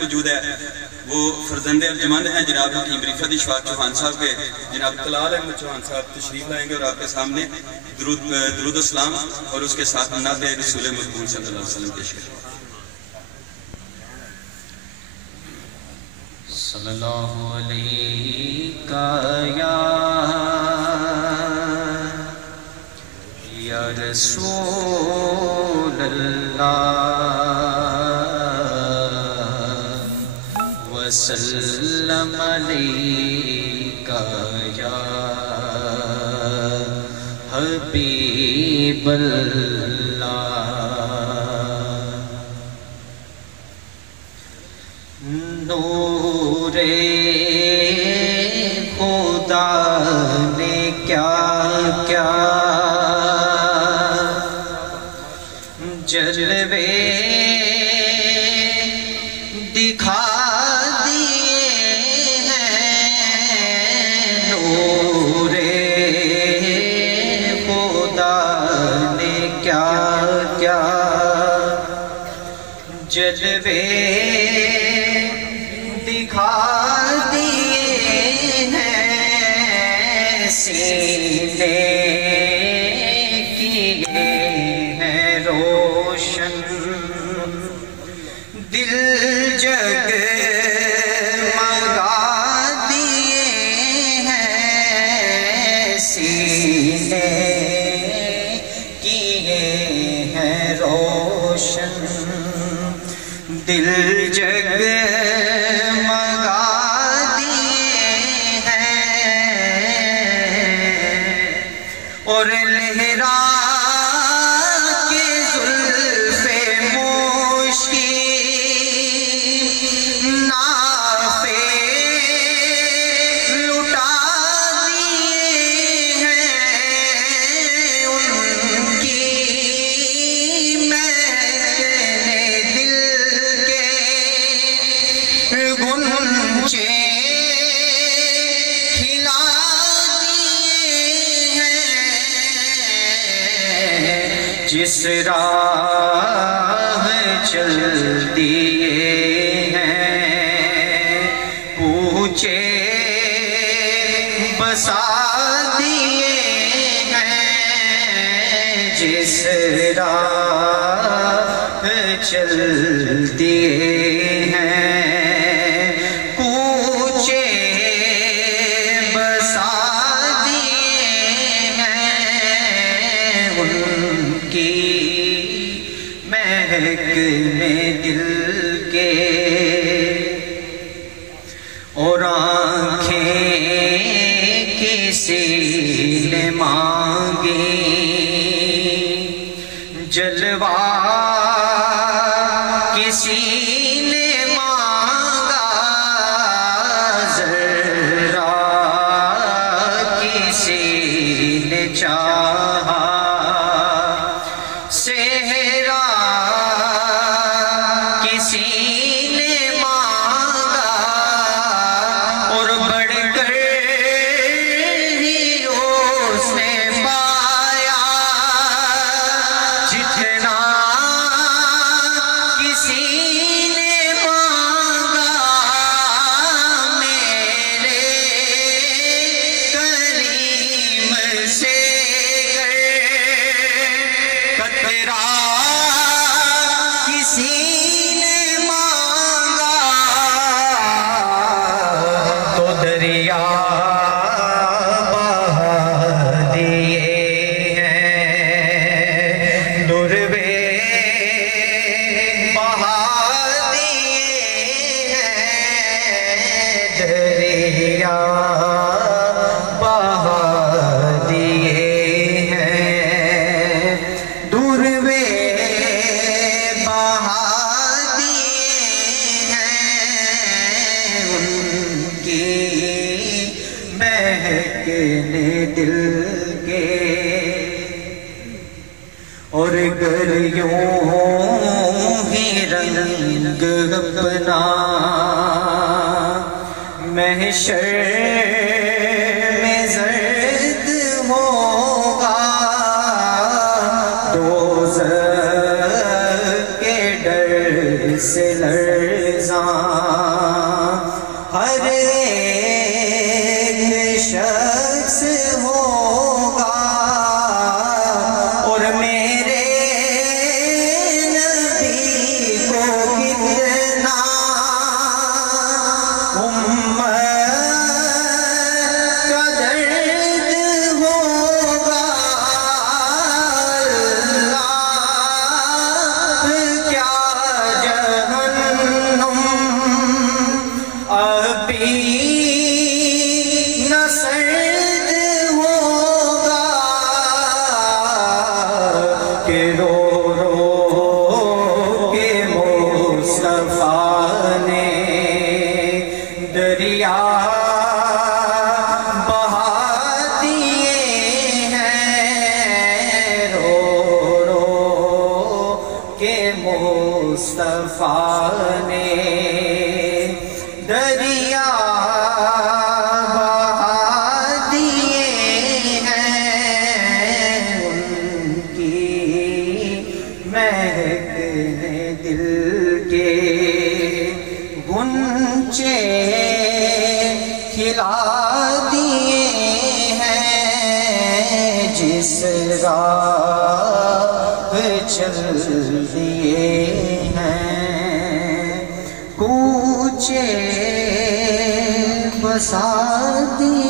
موجود ہے وہ فرزند ارجمند ہیں جناب حکیم رفعت اشفاق چوہان صاحب کے جناب طلال احمد چوہان صاحب تشریف لائیں گے اور آپ کے سامنے درود و سلام اور اس کے ساتھ نعت رسول مقبول صلی اللہ علیہ وسلم پیش کریں۔ صلی اللہ علیہ یا رسول اللہ وسلم علیکہ یا حبیب اللہ۔ نور خدا نے کیا کیا جلوے دکھا جلوے دکھا دیے ہیں، سینے کیے ہیں روشن، دل جگ مگا دیے ہیں، سینے کیے ہیں روشن، دل جگ مگا دیے ہیں، اور لہرا کے زلف مشکی نافے لٹا دیے ہیں، ان کی میں دل گنچے کھلا دیے ہیں، جس راہ چل دیے ہیں، پوچھے بسا دیے ہیں، جس راہ چل دیے ہیں، کوچے بسا دیے ہیں، ان کی مہک میں دل کے، اور آنکھیں کسی نے مانگی، جلوہ کسی نے مانگا، ذرا کسی نے چاہا، صحرا کسی نے مانگا، اور بڑھ کر ہی اس نے پایا، جتنا کسی نے مانگا، میرے کریم سے قطرہ کسی نے مانگا، تو دریا بہا دیے ہیں، دروے دریا بہا دیے ہیں، دروے بہا دیے ہیں، ان کی مہک نے دل کے، اور گر یوں ہی رنگ اپنا محشر میں زرد ہوگا، دوزخ کے ڈر سے لرزاں مصطفیٰ نے دریا بہا دیے ہیں، ان کی مہک ہے دل کے غنچے کھلا دیے ہیں، جس راہ چل دیے ہیں، کوچے بسا دیے